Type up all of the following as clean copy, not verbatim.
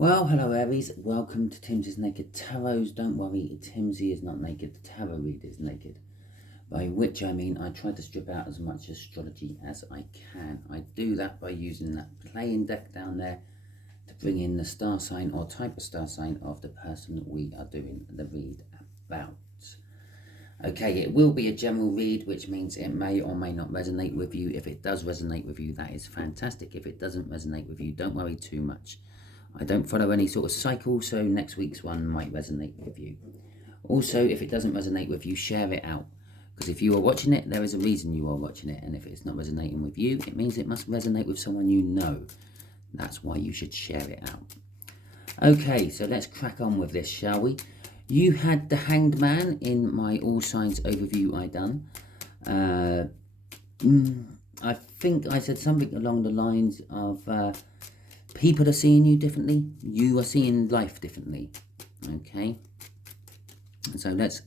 Well, hello Aries, welcome to Timsy's Naked Tarot. Don't worry, Timsy is not naked, the tarot reader is naked. By which I mean I try to strip out as much astrology as I can. I do that by using that playing deck down there to bring in the star sign or type of star sign of the person that we are doing the read about. Okay, it will be a general read, which means it may or may not resonate with you. If it does resonate with you, that is fantastic. If it doesn't resonate with you, don't worry too much. I don't follow any sort of cycle, so next week's one might resonate with you. Also, if it doesn't resonate with you, share it out. Because if you are watching it, there is a reason you are watching it. And if it's not resonating with you, it means it must resonate with someone you know. That's why you should share it out. Okay, so let's crack on with this, shall we? You had the Hanged Man in my all signs overview I done. I think I said something along the lines of people are seeing you differently. You are seeing life differently. Okay. So let's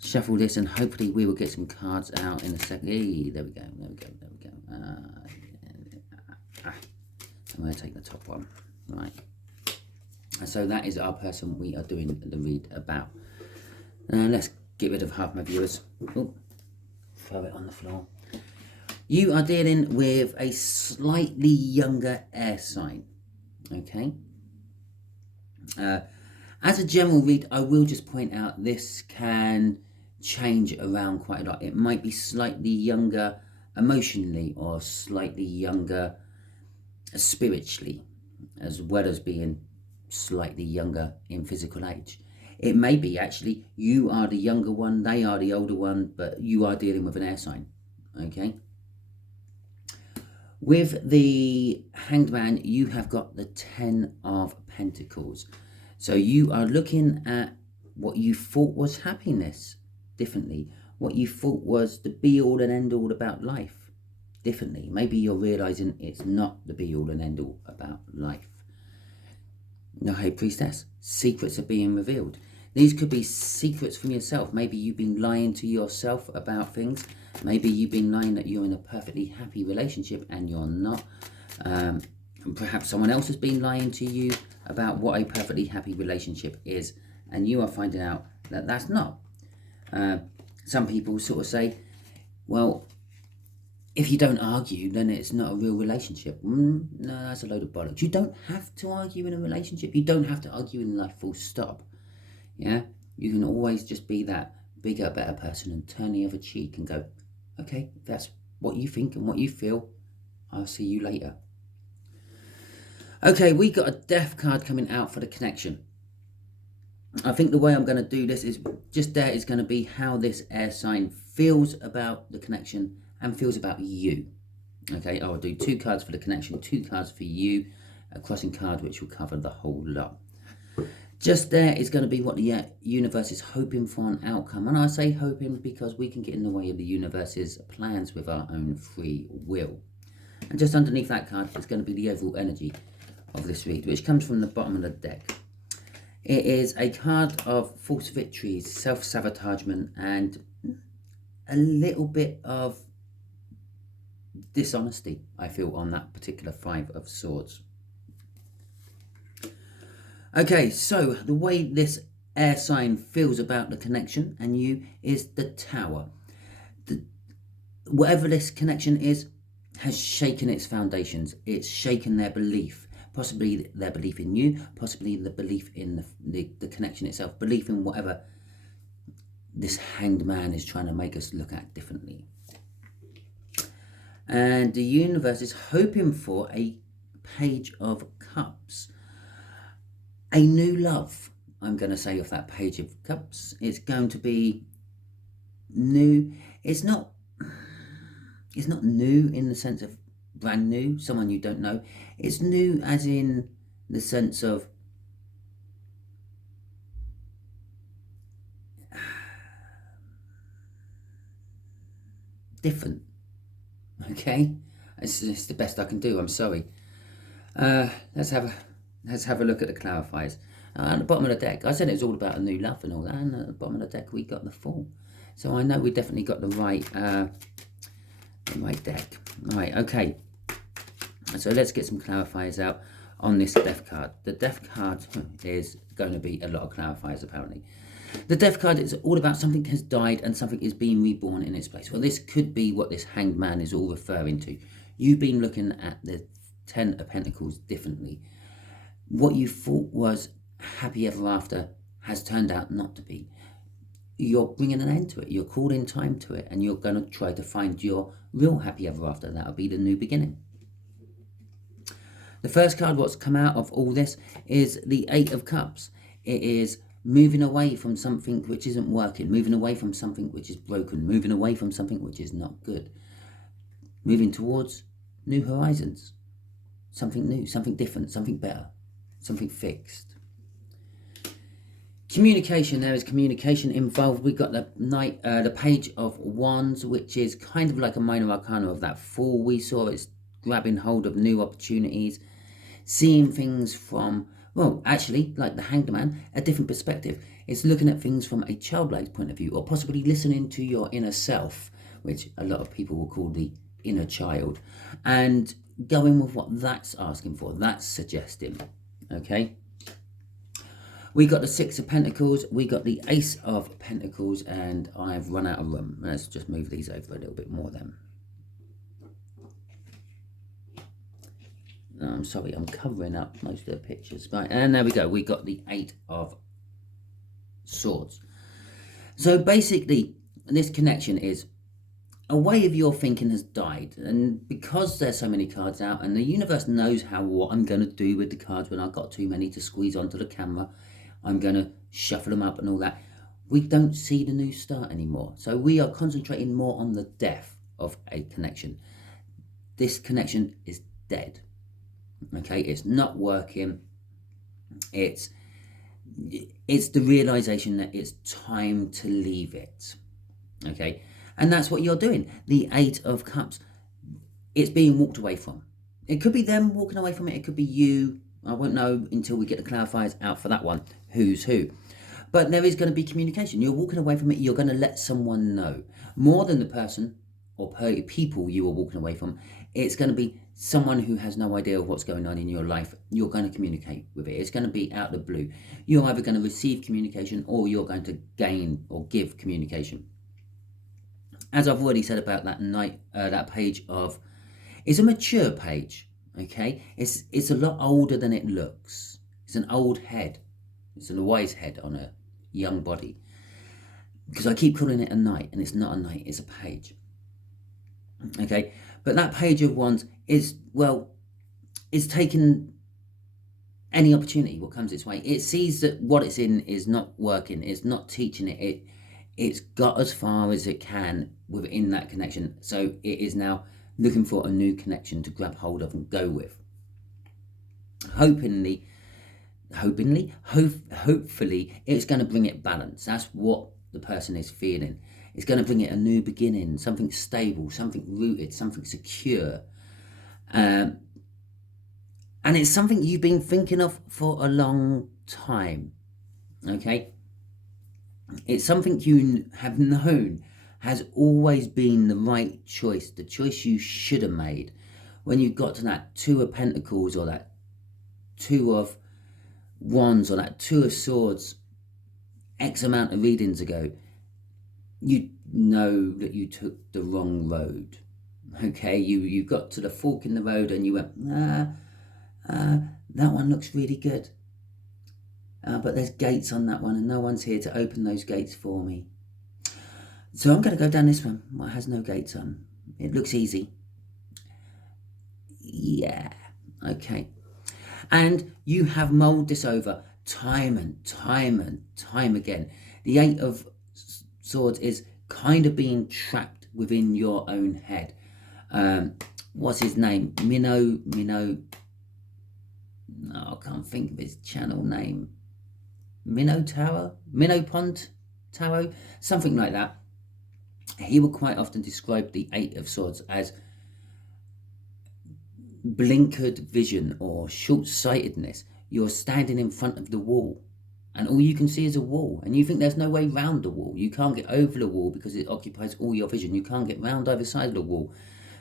shuffle this and hopefully we will get some cards out in a second. Hey, there we go. I'm going to take the top one. Right. So that is our person we are doing the read about. Let's get rid of half my viewers. Oh, throw it on the floor. You are dealing with a slightly younger air sign, okay? As a general read, I will just point out this can change around quite a lot. It might be slightly younger emotionally or slightly younger spiritually, as well as being slightly younger in physical age. It may be actually you are the younger one, they are the older one, but you are dealing with an air sign, okay? With the Hanged Man, you have got the 10 of Pentacles. So you are looking at what you thought was happiness differently. What you thought was the be-all and end-all about life differently. Maybe you're realising it's not the be-all and end-all about life. No, High Priestess, secrets are being revealed. These could be secrets from yourself. Maybe you've been lying to yourself about things. Maybe you've been lying that you're in a perfectly happy relationship and you're not. Perhaps someone else has been lying to you about what a perfectly happy relationship is, and you are finding out that that's not. Some people sort of say, well, if you don't argue, then it's not a real relationship. No, that's a load of bollocks. You don't have to argue in a relationship. You don't have to argue in life, full stop. Yeah, you can always just be that bigger, better person and turn the other cheek and go, okay, if that's what you think and what you feel, I'll see you later. Okay, we got a Death card coming out for the connection. I think the way I'm going to do this is just there is going to be how this air sign feels about the connection and feels about you. Okay, I will do 2 cards for the connection, 2 cards for you, a crossing card which will cover the whole lot. Just there is going to be what the universe is hoping for an outcome. And I say hoping because we can get in the way of the universe's plans with our own free will. And just underneath that card is going to be the overall energy of this read, which comes from the bottom of the deck. It is a card of false victories, self-sabotagement, and a little bit of dishonesty, I feel, on that particular 5 of Swords. Okay, so the way this air sign feels about the connection and you is the Tower. Whatever this connection is has shaken its foundations. It's shaken their belief, possibly their belief in you, possibly the belief in the connection itself, belief in whatever this Hanged Man is trying to make us look at differently. And the universe is hoping for a Page of Cups. A new love, I'm going to say, off that Page of Cups. It's going to be new. It's not new in the sense of brand new, someone you don't know. It's new as in the sense of different. Okay, it's the best I can do. I'm sorry. Let's have a look at the clarifiers. At the bottom of the deck, I said it was all about a new love and all that, and at the bottom of the deck we got the Fool. So I know we definitely got the right deck. Right, okay. So let's get some clarifiers out. on this death card. The death card is going to be a lot of clarifiers, apparently. The death card is all about something has died and something is being reborn in its place. Well, this could be what this Hanged Man is all referring to. You've been looking at the 10 of Pentacles differently. What you thought was happy ever after has turned out not to be. You're bringing an end to it. You're calling time to it, and you're going to try to find your real happy ever after. That'll be the new beginning. The first card what's come out of all this is the Eight of Cups. It is moving away from something which isn't working, moving away from something which is broken, moving away from something which is not good, moving towards new horizons, something new, something different, something better, something fixed. Communication, there is communication involved. We've got the Page of Wands, which is kind of like a minor arcana of that Fool we saw. It's grabbing hold of new opportunities, seeing things from, well, actually, like the Hanged Man, a different perspective. It's looking at things from a childlike point of view, or possibly listening to your inner self, which a lot of people will call the inner child, and going with what that's asking for, that's suggesting, okay? We got the Six of Pentacles, we got the Ace of Pentacles, and I've run out of room. Let's just move these over a little bit more then. No, I'm sorry, I'm covering up most of the pictures. Right, and there we go. We got the Eight of Swords. So basically, this connection is a way of your thinking has died. And because there's so many cards out, and the universe knows what I'm going to do with the cards when I've got too many to squeeze onto the camera, I'm going to shuffle them up and all that. We don't see the new start anymore. So we are concentrating more on the death of a connection. This connection is dead. Okay, it's not working. It's the realization that it's time to leave it. Okay, and that's what you're doing. The Eight of Cups, it's being walked away from. It could be them walking away from it. It could be you. I won't know until we get the clarifiers out for that one, who's who. But there is going to be communication. You're walking away from it. You're going to let someone know. More than the person or people you are walking away from, it's going to be someone who has no idea of what's going on in your life. You're going to communicate with it. It's going to be out of the blue. You're either going to receive communication or you're going to gain or give communication. As I've already said about that page of, it's a mature page, okay? It's a lot older than it looks. It's an old head. It's a wise head on a young body. Because I keep calling it a knight, and it's not a knight, it's a page. Okay, but that Page of Wands is, well, it's taken any opportunity what comes its way. It sees that what it's in is not working, it's not teaching it, it's got as far as it can within that connection. So it is now looking for a new connection to grab hold of and go with. Hopefully, it's going to bring it balance. That's what the person is feeling. It's going to bring it a new beginning, something stable, something rooted, something secure. And it's something you've been thinking of for a long time, okay? It's something you have known has always been the right choice, the choice you should have made. When you got to that Two of Pentacles or that Two of Wands or that Two of Swords X amount of readings ago, you know that you took the wrong road. Okay, you got to the fork in the road and you went, that one looks really good. But there's gates on that one and no one's here to open those gates for me. So I'm going to go down this one. It has no gates on. It looks easy. Yeah, okay. And you have mulled this over time and time again. The Eight of Swords is kind of being trapped within your own head. What's his name? Minnow. No, I can't think of his channel name. Minnow Pond Tarot, something like that. He will quite often describe the Eight of Swords as blinkered vision or short-sightedness. You're standing in front of the wall and all you can see is a wall and you think there's no way round the wall. You can't get over the wall because it occupies all your vision. You can't get round either side of the wall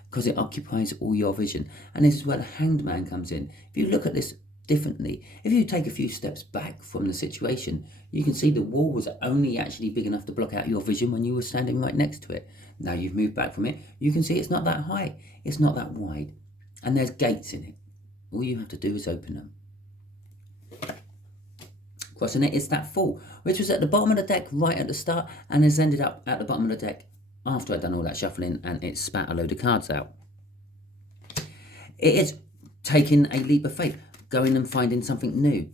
because it occupies all your vision. And this is where the Hanged Man comes in. If you look at this differently. If you take a few steps back from the situation, you can see the wall was only actually big enough to block out your vision when you were standing right next to it. Now you've moved back from it, you can see it's not that high, it's not that wide, and there's gates in it. All you have to do is open them. Crossing it is that Fool, which was at the bottom of the deck right at the start and has ended up at the bottom of the deck after I'd done all that shuffling and it spat a load of cards out. It is taking a leap of faith, going and finding something new.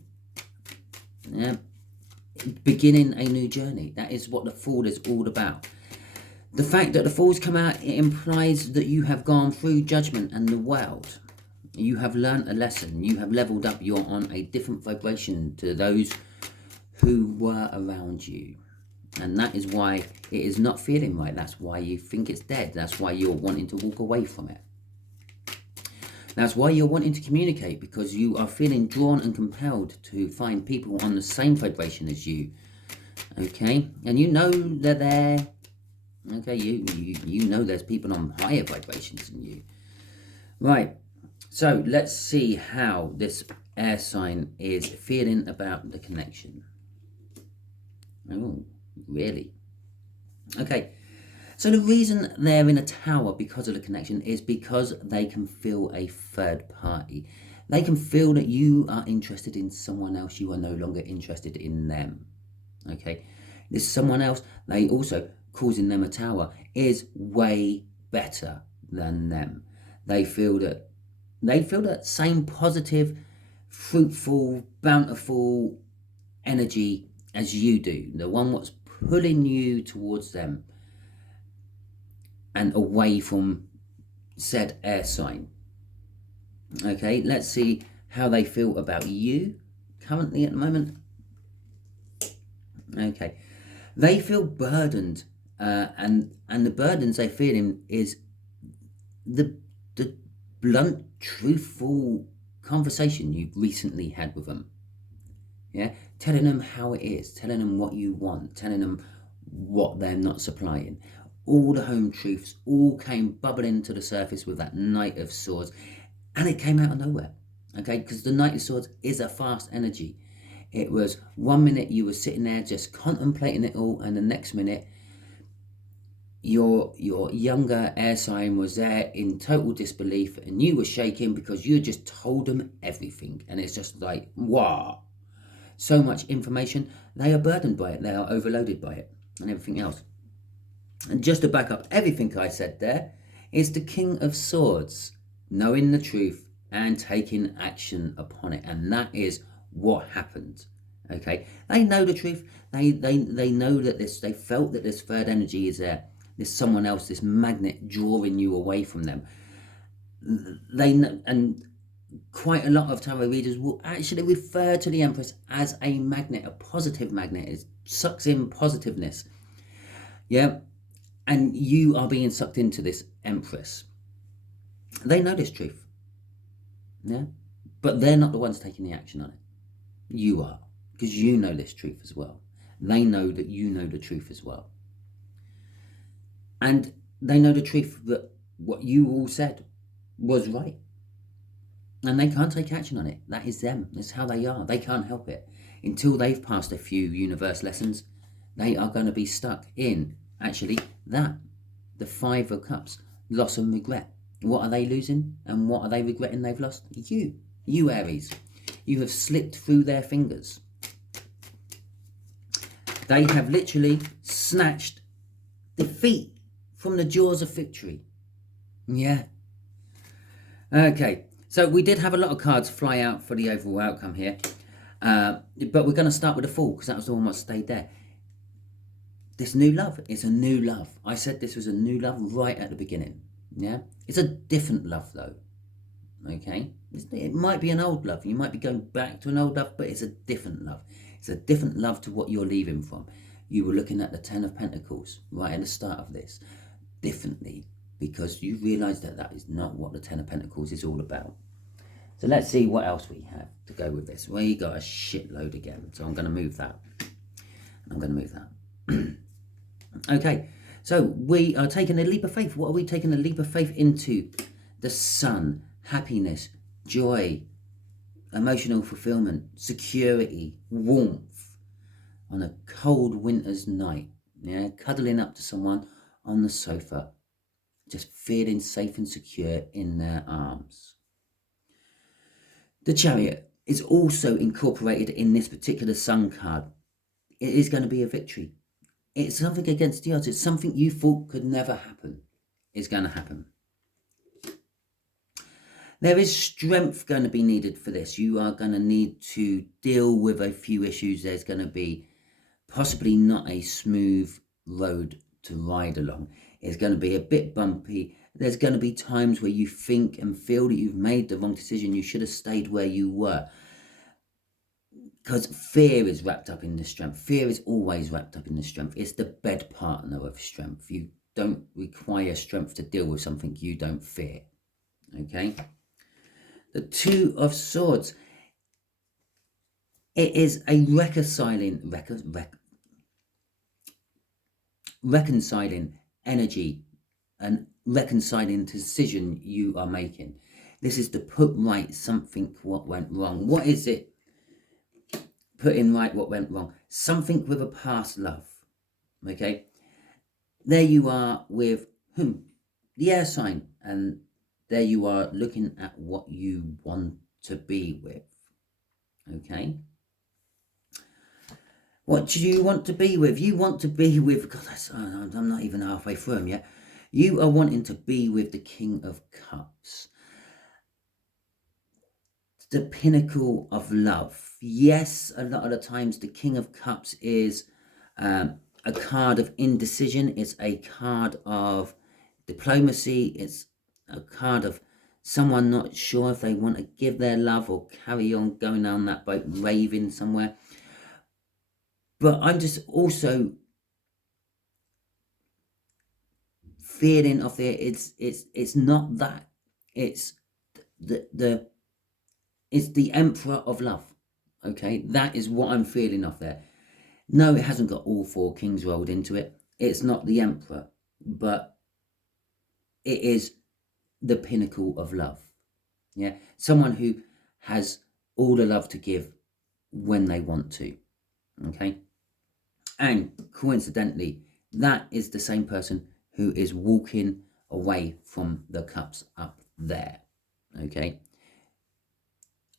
Yeah. Beginning a new journey. That is what the Fool is all about. The fact that the Fool's come out, it implies that you have gone through judgment and the world. You have learnt a lesson. You have leveled up. You're on a different vibration to those who were around you. And that is why it is not feeling right. That's why you think it's dead. That's why you're wanting to walk away from it. That's why you're wanting to communicate, because you are feeling drawn and compelled to find people on the same vibration as you. Okay? And you know they're there. Okay? You know there's people on higher vibrations than you. Right. So let's see how this air sign is feeling about the connection. Oh, really? Okay. So the reason they're in a tower because of the connection is because they can feel a third party. They can feel that you are interested in someone else. You are no longer interested in them. Okay. This someone else, they also causing them a tower, is way better than them. They feel that same positive, fruitful, bountiful energy as you do. The one what's pulling you towards them and away from said air sign. Okay, let's see how they feel about you currently at the moment. Okay, they feel burdened, and the burdens they're feeling is the blunt, truthful conversation you've recently had with them. Yeah, telling them how it is, telling them what you want, telling them what they're not supplying. All the home truths all came bubbling to the surface with that Knight of Swords, and it came out of nowhere. Okay, because the Knight of Swords is a fast energy. It was 1 minute you were sitting there just contemplating it all, and the next minute your younger air sign was there in total disbelief, and you were shaking because you just told them everything. And it's just like, wow, so much information. They are burdened by it, they are overloaded by it, and everything else. And just to back up everything I said there, is the King of Swords, knowing the truth and taking action upon it. And that is what happened. Okay, they know the truth. They know that they felt that this third energy is there. There's someone else, this magnet drawing you away from them. They know, and quite a lot of tarot readers will actually refer to the Empress as a magnet, a positive magnet. It sucks in positiveness. Yeah, and you are being sucked into this Empress. They know this truth. Yeah, but they're not the ones taking the action on it. You are, because you know this truth as well. They know that you know the truth as well. And they know the truth that what you all said was right. And they can't take action on it. That is them. That's how they are. They can't help it. Until they've passed a few universe lessons, they are going to be stuck in, actually, the Five of Cups, loss and regret. What are they losing? And what are they regretting they've lost? You Aries. You have slipped through their fingers. They have literally snatched defeat from the jaws of victory. Yeah. Okay, so we did have a lot of cards fly out for the overall outcome here. But we're going to start with the Fool, because that was the one that stayed there. This new love, it's a new love. I said this was a new love right at the beginning. Yeah, it's a different love though. Okay, it might be an old love. You might be going back to an old love, but it's a different love. It's a different love to what you're leaving from. You were looking at the Ten of Pentacles right at the start of this differently, because you realise that that is not what the Ten of Pentacles is all about. So let's see what else we have to go with this. We got a shitload again, so I'm going to move that. I'm going to move that. Okay, so we are taking a leap of faith. What are we taking a leap of faith into? The Sun, happiness, joy, emotional fulfillment, security, warmth on a cold winter's night. Yeah, cuddling up to someone on the sofa, just feeling safe and secure in their arms. The Chariot is also incorporated in this particular Sun card. It is going to be a victory. It's something against the odds. It's something you thought could never happen. It's going to happen. There is strength going to be needed for this. You are going to need to deal with a few issues. There's going to be possibly not a smooth road to ride along. It's going to be a bit bumpy. There's going to be times where you think and feel that you've made the wrong decision. You should have stayed where you were. Because fear is wrapped up in the strength. Fear is always wrapped up in the strength. It's the bed partner of strength. You don't require strength to deal with something you don't fear. Okay? The Two of Swords. It is a reconciling energy and reconciling decision you are making. This is to put right something what went wrong. What is it? Putting right what went wrong. Something with a past love. Okay? There you are with the air sign, and there you are looking at what you want to be with. Okay? What do you want to be with? You want to be with, God, I'm not even halfway through them yet. You are wanting to be with the King of Cups. The pinnacle of love. Yes, a lot of the times the King of Cups is a card of indecision. It's a card of diplomacy. It's a card of someone not sure if they want to give their love or carry on going down that boat, raving somewhere. But I'm just also feeling of it. It's not that. It's it's the Emperor of Love. Okay, that is what I'm feeling off there. No, it hasn't got all four kings rolled into it. It's not the Emperor, but it is the pinnacle of love. Yeah, someone who has all the love to give when they want to. Okay, and coincidentally, that is the same person who is walking away from the cups up there. Okay,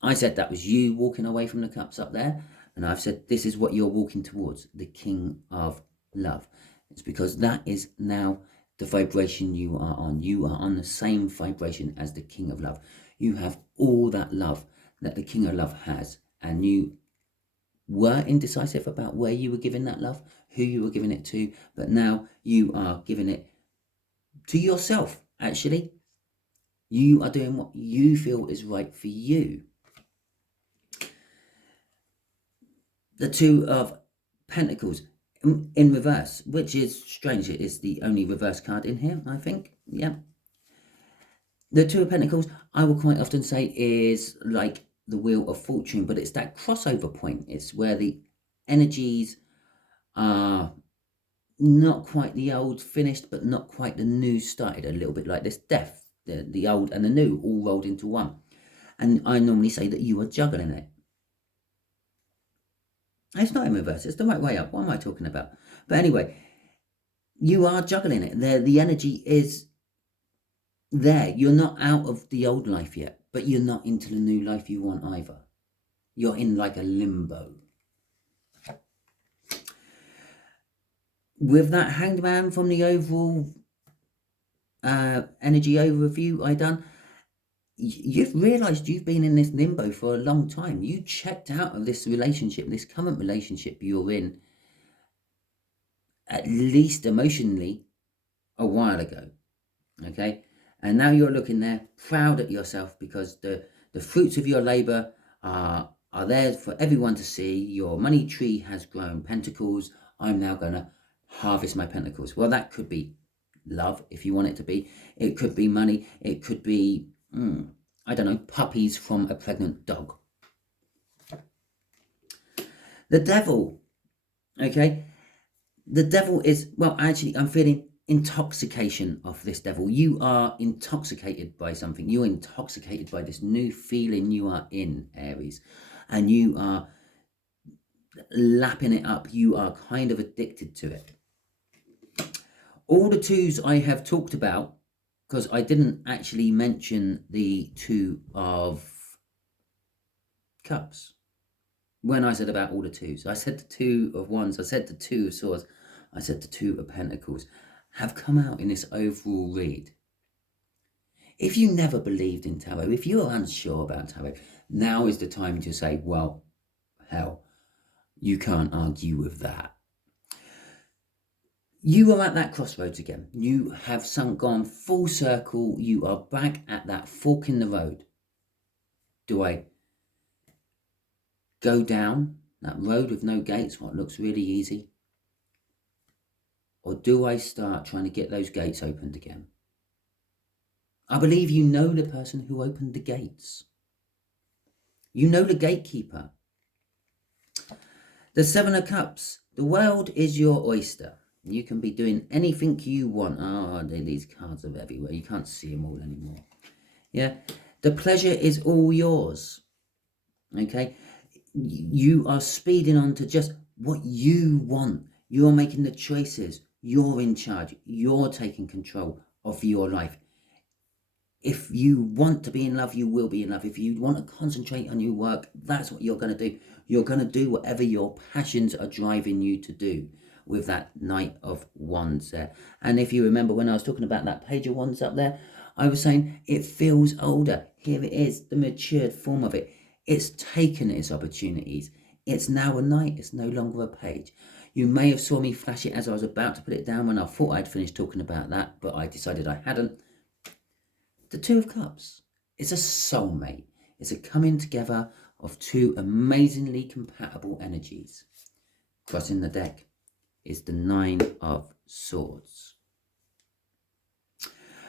I said that was you walking away from the cups up there, and I've said this is what you're walking towards, the King of Love. It's because that is now the vibration you are on. You are on the same vibration as the King of Love. You have all that love that the King of Love has, and you were indecisive about where you were giving that love, who you were giving it to, but now you are giving it to yourself, actually. You are doing what you feel is right for you. The Two of Pentacles in reverse, which is strange. It is the only reverse card in here, I think. Yeah. The Two of Pentacles, I will quite often say, is like the Wheel of Fortune, but it's that crossover point. It's where the energies are not quite the old finished, but not quite the new started. A little bit like this death, the old and the new all rolled into one. And I normally say that you are juggling it. It's not in reverse. It's the right way up. What am I talking about? But anyway, you are juggling it. The energy is there. You're not out of the old life yet, but you're not into the new life you want either. You're in like a limbo. With that Hanged Man from the overall energy overview I done, you've realised you've been in this limbo for a long time. You checked out of this relationship, this current relationship you're in, at least emotionally, a while ago. Okay? And now you're looking there, proud at yourself, because the fruits of your labour are there for everyone to see. Your money tree has grown pentacles. I'm now going to harvest my pentacles. Well, that could be love, if you want it to be. It could be money. It could be, I don't know, puppies from a pregnant dog. The Devil, okay? The Devil is, well, actually, I'm feeling intoxication of this devil. You are intoxicated by something. You're intoxicated by this new feeling you are in, Aries, and you are lapping it up. You are kind of addicted to it. All the twos I have talked about, because I didn't actually mention the Two of Cups when I said about all the twos. I said the Two of Wands, I said the Two of Swords, I said the Two of Pentacles have come out in this overall read. If you never believed in tarot, if you are unsure about tarot, now is the time to say, well, hell, you can't argue with that. You are at that crossroads again. You have gone full circle. You are back at that fork in the road. Do I go down that road with no gates, what looks really easy? Or do I start trying to get those gates opened again? I believe you know the person who opened the gates. You know the gatekeeper. The Seven of Cups. The world is your oyster. You can be doing anything you want. Oh, these cards are everywhere. You can't see them all anymore. Yeah. The pleasure is all yours. Okay. You are speeding on to just what you want. You're making the choices. You're in charge. You're taking control of your life. If you want to be in love, you will be in love. If you want to concentrate on your work, that's what you're going to do. You're going to do whatever your passions are driving you to do with that Knight of Wands there. And if you remember when I was talking about that Page of Wands up there, I was saying it feels older. Here it is, the matured form of it. It's taken its opportunities. It's now a knight. It's no longer a page. You may have saw me flash it as I was about to put it down when I thought I'd finished talking about that, but I decided I hadn't. The Two of Cups. It's a soulmate. It's a coming together of two amazingly compatible energies. Crossing the deck is the Nine of Swords.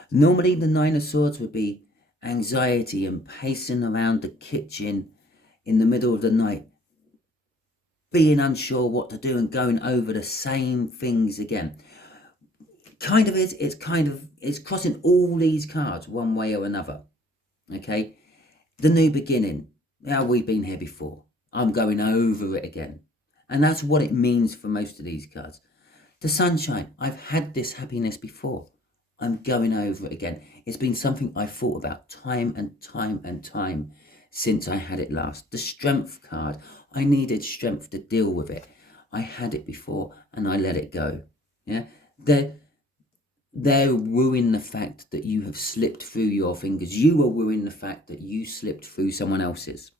Normally the Nine of Swords would be anxiety and pacing around the kitchen in the middle of the night, being unsure what to do and going over the same things again. It's crossing all these cards one way or another. Okay, the new beginning. Yeah, we've been here before. I'm going over it again. And that's what it means for most of these cards. The Sunshine. I've had this happiness before. I'm going over it again. It's been something I thought about time and time and time since I had it last. The Strength card. I needed strength to deal with it. I had it before and I let it go. Yeah, they're wooing the fact that you have slipped through your fingers. You are wooing the fact that you slipped through someone else's.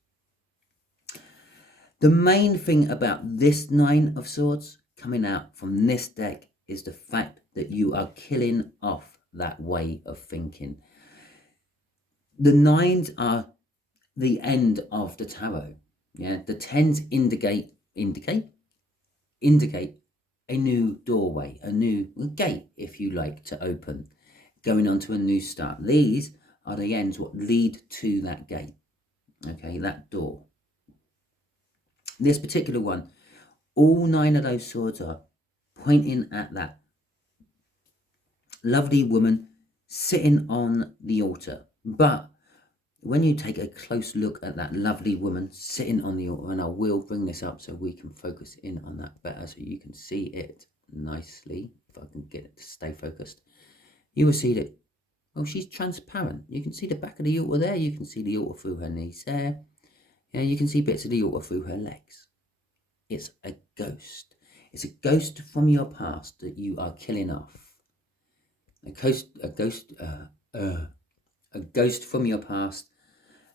The main thing about this Nine of Swords coming out from this deck is the fact that you are killing off that way of thinking. The nines are the end of the tarot. Yeah, the tens indicate a new doorway, a new gate, if you like, to open, going on to a new start. These are the ends, what lead to that gate, okay, that door. This particular one, all nine of those swords are pointing at that lovely woman sitting on the altar. But when you take a close look at that lovely woman sitting on the altar, and I will bring this up so we can focus in on that better so you can see it nicely, if I can get it to stay focused, you will see that, well, she's transparent. You can see the back of the altar there. You can see the altar through her knees there. Yeah, you can see bits of the altar through her legs. It's a ghost. It's a ghost from your past that you are killing off. A ghost from your past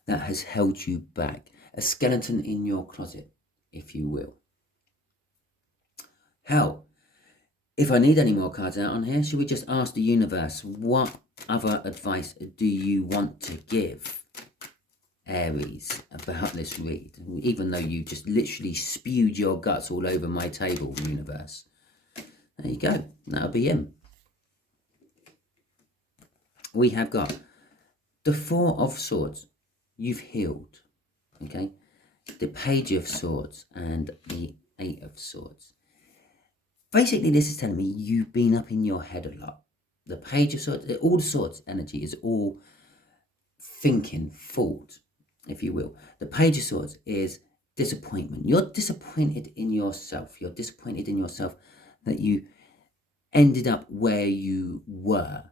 that has held you back. A skeleton in your closet, if you will. Hell, if I need any more cards out on here, should we just ask the universe, what other advice do you want to give Aries about this read? Even though you just literally spewed your guts all over my table, universe. There you go. That'll be him. We have got the Four of Swords. You've healed. Okay. The Page of Swords and the Eight of Swords. Basically, this is telling me you've been up in your head a lot. The Page of Swords, all the Swords energy is all thinking, thought, if you will. The Page of Swords is disappointment. You're disappointed in yourself. You're disappointed in yourself that you ended up where you were.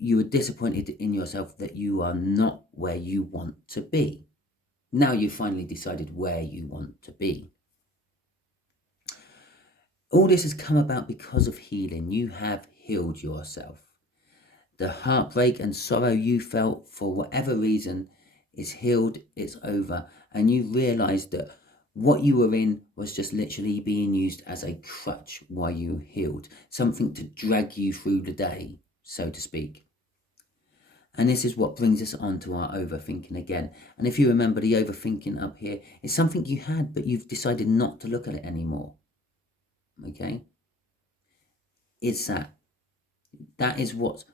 You were disappointed in yourself that you are not where you want to be. Now you've finally decided where you want to be. All this has come about because of healing. You have healed yourself. The heartbreak and sorrow you felt for whatever reason is healed, it's over, and you realised that what you were in was just literally being used as a crutch while you healed, something to drag you through the day, so to speak. And this is what brings us on to our overthinking again. And if you remember, the overthinking up here is something you had, but you've decided not to look at it anymore. Okay? It's that. That is what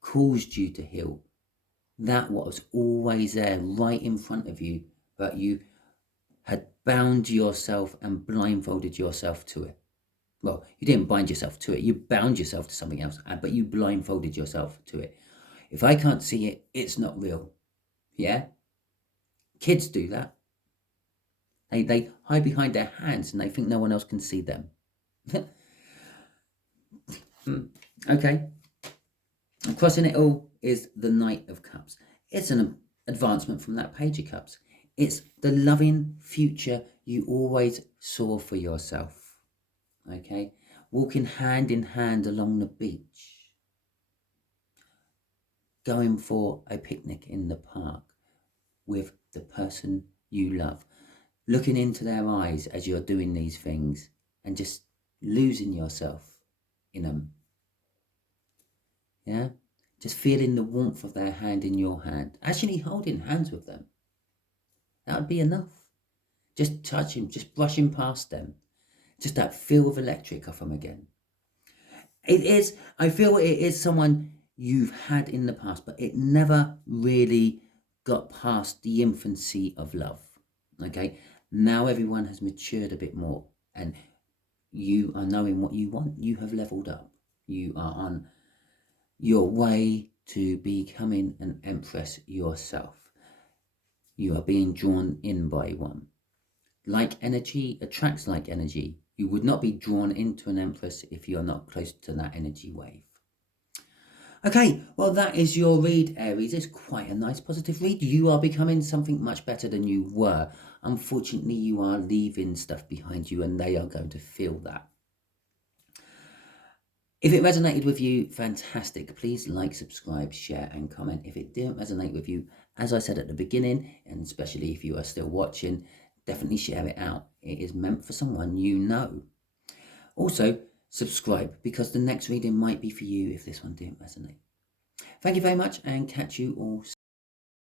caused you to heal. That was always there, right in front of you, but you had bound yourself and blindfolded yourself to it. Well, you didn't bind yourself to it, you bound yourself to something else, but you blindfolded yourself to it. If I can't see it, it's not real. Yeah? Kids do that. They hide behind their hands and they think no one else can see them. Okay. And crossing it all is the Knight of Cups. It's an advancement from that Page of Cups. It's the loving future you always saw for yourself. Okay? Walking hand in hand along the beach. Going for a picnic in the park with the person you love. Looking into their eyes as you're doing these things and just losing yourself in them. Yeah? Just feeling the warmth of their hand in your hand. Actually holding hands with them. That would be enough. Just touching, just brushing past them. Just that feel of electric off them again. I feel it is someone you've had in the past, but it never really got past the infancy of love. Okay? Now everyone has matured a bit more and you are knowing what you want. You have leveled up. You are on your way to becoming an empress yourself. You are being drawn in by one. Like energy attracts like energy. You would not be drawn into an empress if you're not close to that energy wave. Okay, well, that is your read, Aries. It's quite a nice positive read. You are becoming something much better than you were. Unfortunately, you are leaving stuff behind you and they are going to feel that. If it resonated with you, fantastic. Please like, subscribe, share and comment. If it didn't resonate with you, as I said at the beginning, and especially if you are still watching, definitely share it out. It is meant for someone you know. Also, subscribe because the next reading might be for you if this one didn't resonate. Thank you very much and catch you all